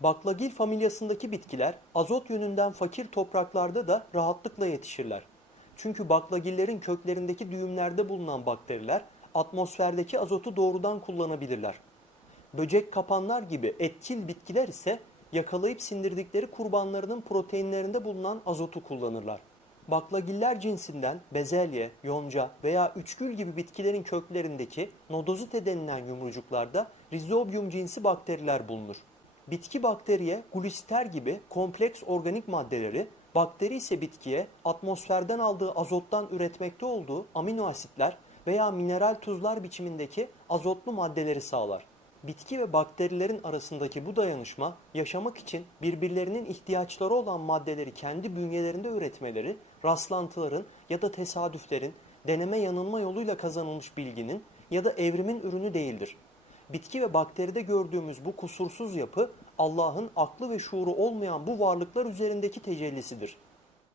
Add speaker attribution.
Speaker 1: Baklagil familyasındaki bitkiler azot yönünden fakir topraklarda da rahatlıkla yetişirler. Çünkü baklagillerin köklerindeki düğümlerde bulunan bakteriler atmosferdeki azotu doğrudan kullanabilirler. Böcek kapanlar gibi etkil bitkiler ise yakalayıp sindirdikleri kurbanlarının proteinlerinde bulunan azotu kullanırlar. Baklagiller cinsinden bezelye, yonca veya üçgül gibi bitkilerin köklerindeki nodozite denilen yumrucuklarda Rhizobium cinsi bakteriler bulunur. Bitki bakteriye gluster gibi kompleks organik maddeleri, bakteri ise bitkiye atmosferden aldığı azottan üretmekte olduğu amino asitler veya mineral tuzlar biçimindeki azotlu maddeleri sağlar. Bitki ve bakterilerin arasındaki bu dayanışma yaşamak için birbirlerinin ihtiyaçları olan maddeleri kendi bünyelerinde üretmeleri, rastlantıların ya da tesadüflerin deneme yanılma yoluyla kazanılmış bilginin ya da evrimin ürünü değildir. Bitki ve bakteride gördüğümüz bu kusursuz yapı Allah'ın aklı ve şuuru olmayan bu varlıklar üzerindeki tecellisidir.